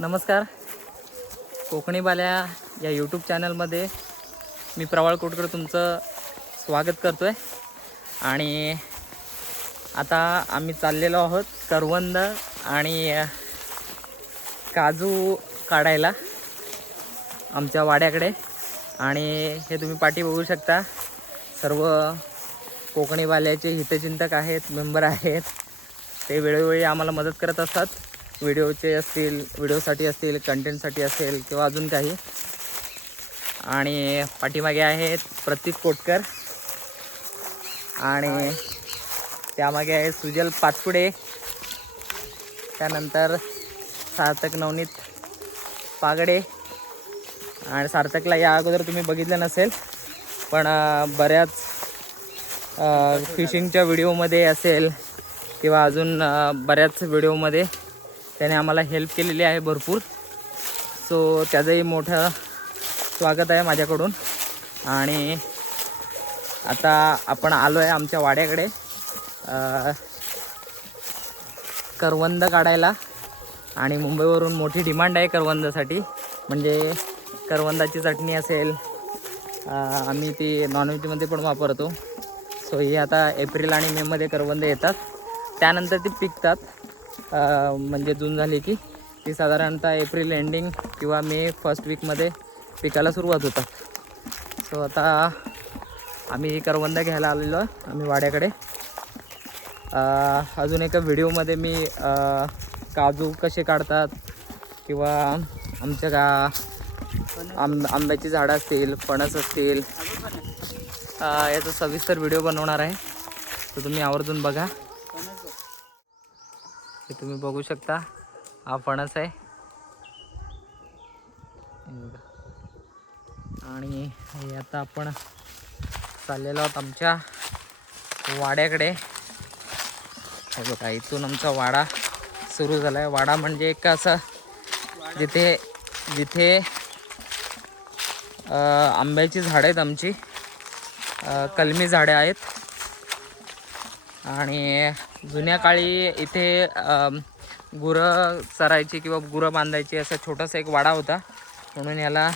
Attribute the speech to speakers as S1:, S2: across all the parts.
S1: नमस्कार. कोकणी बाल्या या यूट्यूब चॅनलमध्ये मी प्रवाळ कोटकर तुमचं स्वागत करतो आहे आणि आता आम्ही चाललेलो आहोत करवंद आणि काजू काढायला आमच्या वाड्याकडे. आणि हे तुम्ही पाठी बघू शकता. सर्व कोकणीवाल्याचे हितचिंतक आहेत मेंबर आहेत. ते वेळोवेळी आम्हाला मदत करत असतात. व्हिडिओचे असतील व्हिडिओसाठी असतील कंटेंटसाठी असेल किंवा अजून काही. आणि पाठीमागे आहेत प्रतीक कोटकर. आणि त्यामागे आहे सुजल पाचपुडे. त्यानंतर सार्थक नवनीत पागडे. आणि सार्थकला या अगोदर तुम्ही बघितलं नसेल पण बऱ्याच फिशिंगच्या व्हिडिओमध्ये असेल किंवा अजून बऱ्याच व्हिडिओमध्ये त्याने आम्हाला हेल्प केलेली आहे भरपूर. सो त्याचंही मोठं स्वागत आहे माझ्याकडून. आणि आता आपण आलो आहे आमच्या वाड्याकडे. करवंद काढायला. आणि मुंबईवरून मोठी डिमांड आहे करवंदासाठी. म्हणजे करवंदाची चटणी असेल आम्ही ती नॉनव्हेजमध्ये पण वापरतो. सो ही आता एप्रिल आणि मेमध्ये करवंद येतात. त्यानंतर ती पिकतात. म्हणजे जून झाली की ती साधारणतः एप्रिल एंडिंग किंवा मे फर्स्ट वीकमध्ये पिकायला सुरुवात होतात सो आता आम्ही करवंदा करवंद घ्यायला आलेलो आम्ही वाड्याकडे. अजून एका व्हिडिओमध्ये मी आ, काजू कसे काढतात किंवा आमच्या का आंब आंब्याची झाडं असतील फणस असतील याचा सविस्तर व्हिडिओ बनवणार आहे. तर तुम्ही आवर्जून बघा. हे तुम्ही बघू शकता. हा फणस आहे. आणि हे आता आपण चाललेलो आहोत आमच्या वाड्याकडे. हे बघा इथून आमचा वाडा सुरू झाला आहे वाडा म्हणजे एक असं जिथे जिथे आंब्याची झाडं आहेत आमची. कलमी झाडे आहेत. आणि जुन्या काळी इथे गुरं चरायची किंवा गुरं बांधायची असा छोटासा एक वाडा होता. म्हणून याला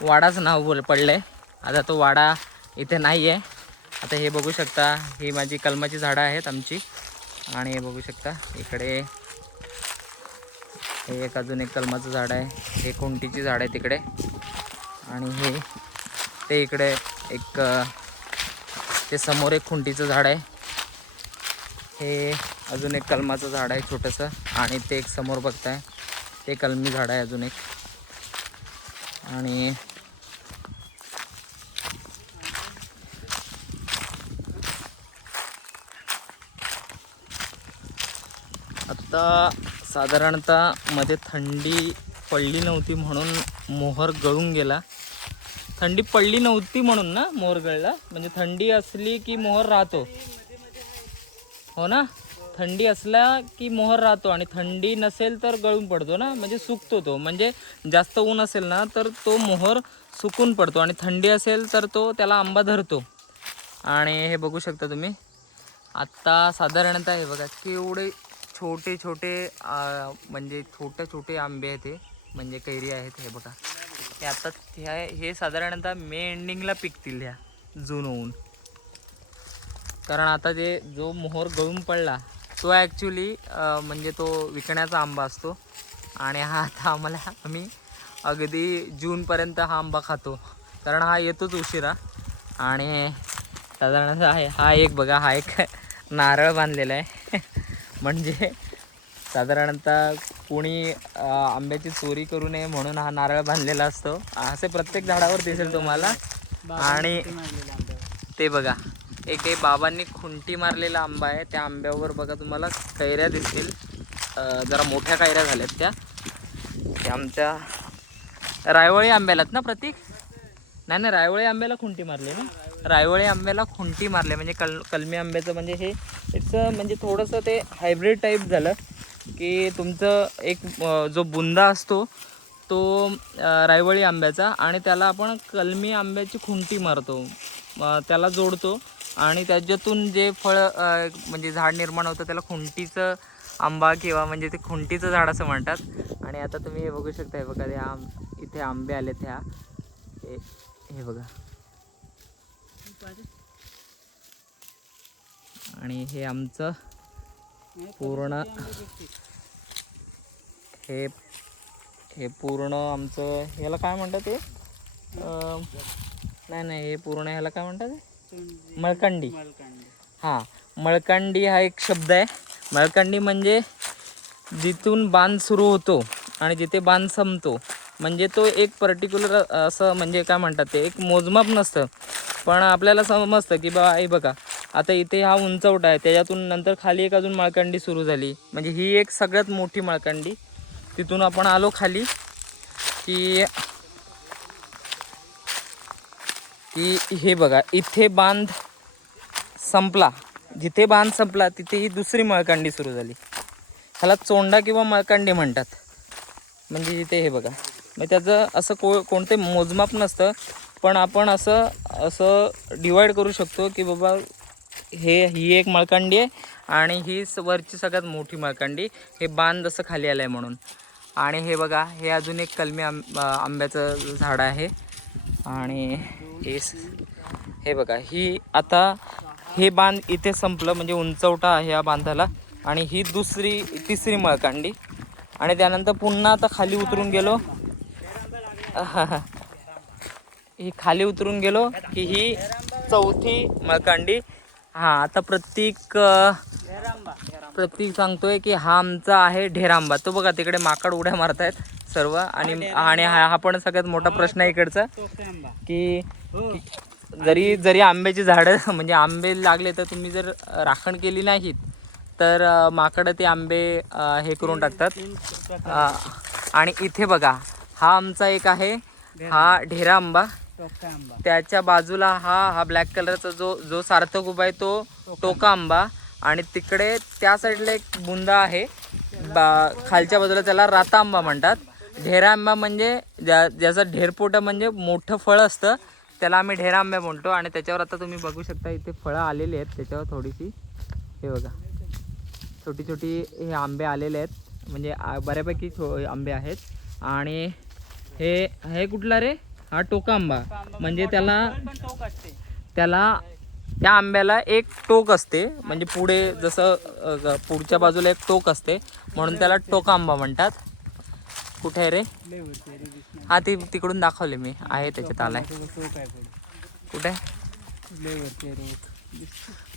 S1: वाडाच नाव बोल पडलं आहे आता तो वाडा इथे नाही आहे आता हे बघू शकता ही माझी कलमाची झाडं आहेत आमची. आणि हे बघू शकता इकडे हे एक अजून एक कलमाचं झाड आहे. हे कोंटीची झाड आहे तिकडे. आणि हे ते इकडे एक ते समोर एक खुंटीचं झाड आहे. हे अजून एक कलमाचं झाड आहे छोटंसं आणि ते एक समोर बघताय. ते कलमी झाड आहे अजून एक. आणि आत्ता साधारणतः मध्ये थंडी पडली नव्हती म्हणून मोहर गळून गेला. थंडी पडली नव्हती म्हणून ना मोहर गळला. म्हणजे थंडी असली की मोहर राहतो. हो ना? थंडी असला की मोहर राहतो आणि थंडी नसेल तर गळून पडतो ना? म्हणजे सुकतो तो. म्हणजे जास्त ऊन असेल ना तर तो मोहर सुकून पडतो आणि थंडी असेल तर तो त्याला आंबा धरतो. आणि हे बघू शकता तुम्ही. आत्ता साधारणतः हे बघा केवढे छोटे छोटे म्हणजे छोटे छोटे आंबे आहेत हे. म्हणजे कैरी आहेत हे बघा. हे आता ह्या हे साधारणतः मे एंडिंगला पिकतील ह्या जून होऊन. कारण आता जे जो मोहर गळून पडला तो ॲक्च्युली म्हणजे तो विकण्याचा आंबा असतो. आणि हा आता आम्हाला आम्ही अगदी जूनपर्यंत हा आंबा खातो. कारण हा येतोच उशिरा. आणि साधारणतः आहे हा एक बघा हा एक नारळ बांधलेला आहे. म्हणजे साधारणतः कोणी आंब्याची चोरी करू नये म्हणून हा नारळ बांधलेला असतो. असे प्रत्येक झाडावर दिसेल तुम्हाला. आणि ते बघा. एक हे बाबांनी खुंटी मारलेला आंबा आहे. त्या आंब्यावर बघा तुम्हाला कैऱ्या दिसतील. जरा मोठ्या कैऱ्या झाल्यात त्या. त्या आमच्या रायवळी आंब्यालात ना प्रतीक? नाही नाही रायवळी आंब्याला खुंटी मारली ना? रायवळी आंब्याला खुंटी मारली म्हणजे कल कलमी आंब्याचं म्हणजे हे इट्स म्हणजे थोडंसं ते हायब्रिड टाईप झालं की तुमचं एक जो बुंदा असतो तो रायवळी आंब्याचा आणि त्याला आपण कलमी आंब्याची खुंटी मारतो. त्याला जोडतो. आणि त्याच्यातून जे फळ म्हणजे झाड निर्माण होतं त्याला खुंटीचं आंबा किंवा म्हणजे ते खुंटीचं झाड असं म्हणतात. आणि आता तुम्ही हे बघू शकता हे बघा हे आम इथे आंबे आलेत ह्या. हे हे बघा. आणि हे आमचं पूर्ण हे हे पूर्ण आमचं याला काय म्हणतात ते? नाही नाही हे पूर्ण ह्याला काय म्हणतात मळकंडी. हां मळकंडी हा एक शब्द आहे. मळकंडी म्हणजे जिथून बांध सुरू होतो आणि जिथे बांध संपतो. म्हणजे तो एक पर्टिक्युलर असं म्हणजे काय म्हणतात ते एक मोजमाप नसतं. पण आपल्याला समजतं की बा हे बघा आता इथे हा उंचवटा आहे. त्याच्यातून नंतर खाली एक अजून मळकंडी सुरू झाली. म्हणजे ही एक सगळ्यात मोठी मळकंडी. तिथून आपण आलो खाली की की हे बघा इथे बांध संपला. जिथे बांध संपला तिथे ही दुसरी मळकांडी सुरू झाली. ह्याला चोंडा किंवा मळकांडी म्हणतात. म्हणजे जिथे हे बघा. मग त्याचं असं को कोणते मोजमाप नसतं पण आपण असं असं डिवाईड करू शकतो की बाबा हे ही एक मळकांडी आहे आणि ही स- वरची सगळ्यात मोठी मळकांडी. हे बांध असं खाली आलं आहे म्हणून. आणि हे बघा हे अजून एक कलमी आंब आंब्याचं झाड आहे. आणि हे हे बघा ही आता हे बांध इथे संपलं म्हणजे उंचवटा आहे या बांधाला. आणि ही दुसरी तिसरी मळकांडी. आणि त्यानंतर पुन्हा आता खाली उतरून गेलो. ही खाली उतरून गेलो की ही चौथी मळकांडी. हां आता प्रत्येक प्रत्येक सांगतोय की हा आमचा आहे ढेरांबा. तो बघा तिकडे माकड उड्या मारतायत. सर्व आणि आणि हा हा पण सगळ्यात मोठा प्रश्न आहे इकडचा की की जरी जरी आंब्याची झाडं म्हणजे आंबे लागले तर तुम्ही जर राखण केली नाहीत तर माकडं ते आंबे हे करून टाकतात. आणि इथे बघा हा आमचा एक आहे. हा ढेरा आंबा. त्याच्या बाजूला हा हा ब्लॅक कलरचा जो जो सार्थक उभा आहे तो टोका आंबा. आणि तिकडे त्या साईडला एक बुंदा आहे. बा खालच्या बाजूला त्याला राता आंबा म्हणतात. ढेरा आंबा म्हणजे ज्या ज्याचं ढेरपोटं म्हणजे मोठं फळ असतं त्याला आम्ही ढेरा आंबा म्हणतो. आणि त्याच्यावर आता तुम्ही बघू शकता इथे फळं आलेली आहेत. त्याच्यावर थोडीशी हे बघा. छोटी छोटी हे आंबे आलेले आहेत. म्हणजे आ- बऱ्यापैकी आंबे आहेत. आणि हे हे कुठला रे? हा टोका आंबा. म्हणजे त्याला त्याला त्या आंब्याला एक टोक असते. म्हणजे पुढे जसं पुढच्या बाजूला एक टोक असते. म्हणून त्याला टोका आंबा म्हणतात. कुठे आहे रे? हा ती तिकडून दाखवले मी. आहे त्याच्यात आलाय. कुठे?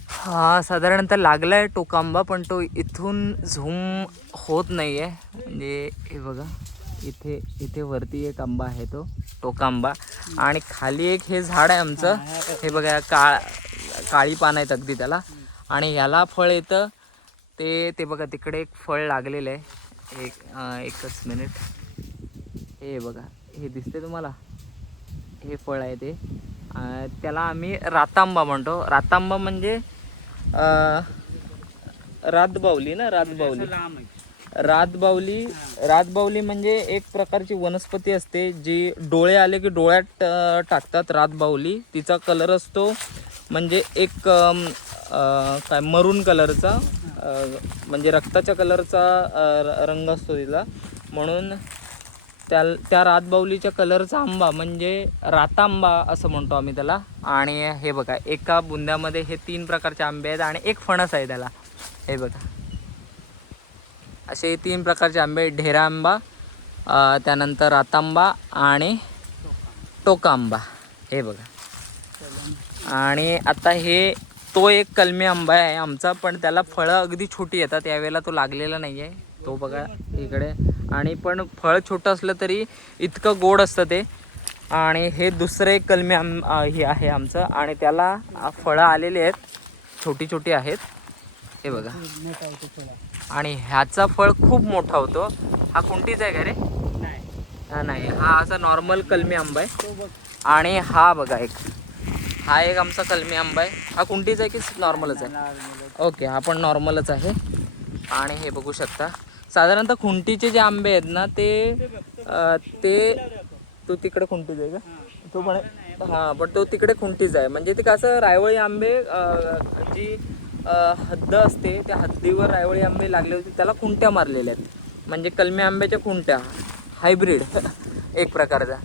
S1: हा साधारणतः लागलाय टोकांबा पण तो इथून झूम होत नाही आहे म्हणजे हे बघा इथे इथे वरती एक आंबा आहे तो टोकांबा आणि खाली एक हे झाड आहे आमचं. हे बघा काळ काळी पान आहेत अगदी त्याला. आणि ह्याला फळ येतं. ते ते बघा तिकडे एक फळ लागलेलं आहे. एक एकच मिनिट. हे बघा हे दिसते तुम्हाला? हे फळ आहे ते. त्याला आम्ही रातांबा म्हणतो. रातांबा म्हणजे रातबावली ना रातबावली. रातबावली रातबावली म्हणजे एक प्रकारची वनस्पती असते जी डोळे आले की डोळ्यात टाकतात रातबावली. तिचा कलर असतो म्हणजे एक काय मरून कलरचा म्हणजे रक्ताच्या कलरचा र- रंग असतो तिला म्हणून त्या त्या रातबावलीच्या कलरचा आंबा म्हणजे रातांबा असं म्हणतो आम्ही त्याला. आणि हे बघा एका बुंद्यामध्ये हे तीन प्रकारचे आंबे आहेत आणि एक फणस आहे त्याला. हे बघा. असे तीन प्रकारचे आंबे ढेरा आंबा त्यानंतर रातांबा आणि टोका आंबा. हे बघा. आणि आता हे तो एक कलमी आंबा आहे आमचा पण त्याला फळं अगदी छोटी येतात यावेळेला तो लागलेला नाही आहे तो बघा इकडे. आणि पण फळ छोटं असलं तरी इतकं गोड असतं ते. आणि हे दुसरं एक कलमी आम हे आहे आमचं. आणि त्याला फळं आलेली आहेत. छोटी छोटी आहेत. हे बघा. आणि ह्याचा फळ खूप मोठा होतो. हा कोणतीच आहे का रे? हा नाही. हा असा नॉर्मल कलमी आंबा आहे. आणि हा बघा एक. हा एक आमचा कलमी आंबा आहे. हा कुंटीचा आहे की नॉर्मलच आहे? ओके हा पण नॉर्मलच आहे. आणि हे बघू शकता. साधारणतः खुंटीचे जे आंबे आहेत ना ते ते तो तिकडे खुंटीच आहे का? तो पण हां पण तो तिकडे खुंटीच आहे. म्हणजे ते कसं रायवळी आंबे जी हद्द असते त्या हद्दीवर रायवळी आंबे लागले होते त्याला खुंट्या मारलेल्या आहेत. म्हणजे कलमी आंब्याच्या खुंट्या. हायब्रिड. एक प्रकारचा.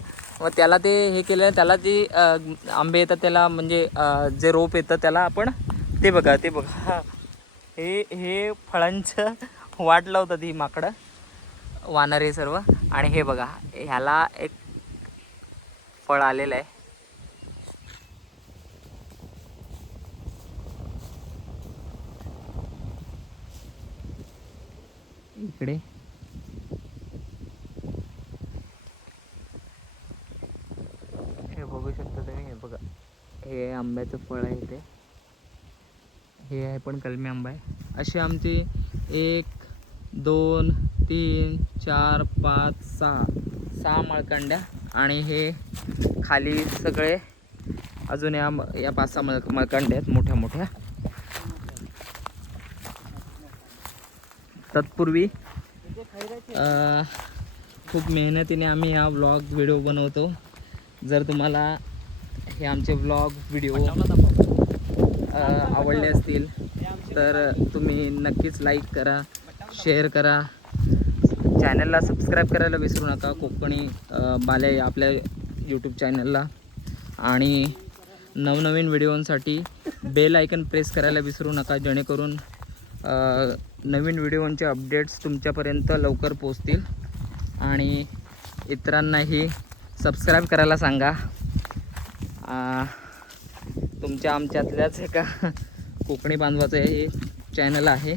S1: मग त्याला ते हे केलं त्याला जे आंबे येतात त्याला म्हणजे जे रोप येतं त्याला आपण ते बघा ते बघा. हे. हे फळांचं वाट लावतात ही माकडं. वानरे सर्व. आणि हे बघा ह्याला एक फळ आलेलं आहे. इकडे हे बघू शकता तुम्ही हे बघा हे आंब्याचं फळ आहे ते. हे आहे पण कलमी आंबा आहे. असे आमचे एक दोन तीन चार पाच सहा सहा मळकंड्या आणि हे खाली सगळे अजून या या पाच सहा मळ मळकंड्या आहेत मोठ्या मोठ्या. तत्पूर्वी खूप मेहनतीने आम्ही हा व्लॉग व्हिडिओ बनवतो. जर तुम्हाला हे आमचे व्लॉग व्हिडिओ आवडले असतील तर तुम्ही नक्कीच लाईक करा शेअर करा. चॅनलला सबस्क्राईब करायला विसरू नका कोकणी बाले आपल्या यूट्यूब चॅनलला आणि नवनवीन व्हिडिओंसाठी बेल आयकन प्रेस करायला विसरू नका जेणेकरून नवीन व्हिडिओंचे अपडेट्स तुमच्यापर्यंत लवकर पोचतील आणि इतरांनाही सबस्क्राईब करायला सांगा. तुमच्या आमच्यातल्याच एका कोकणी बांधवाचं हे चॅनल आहे.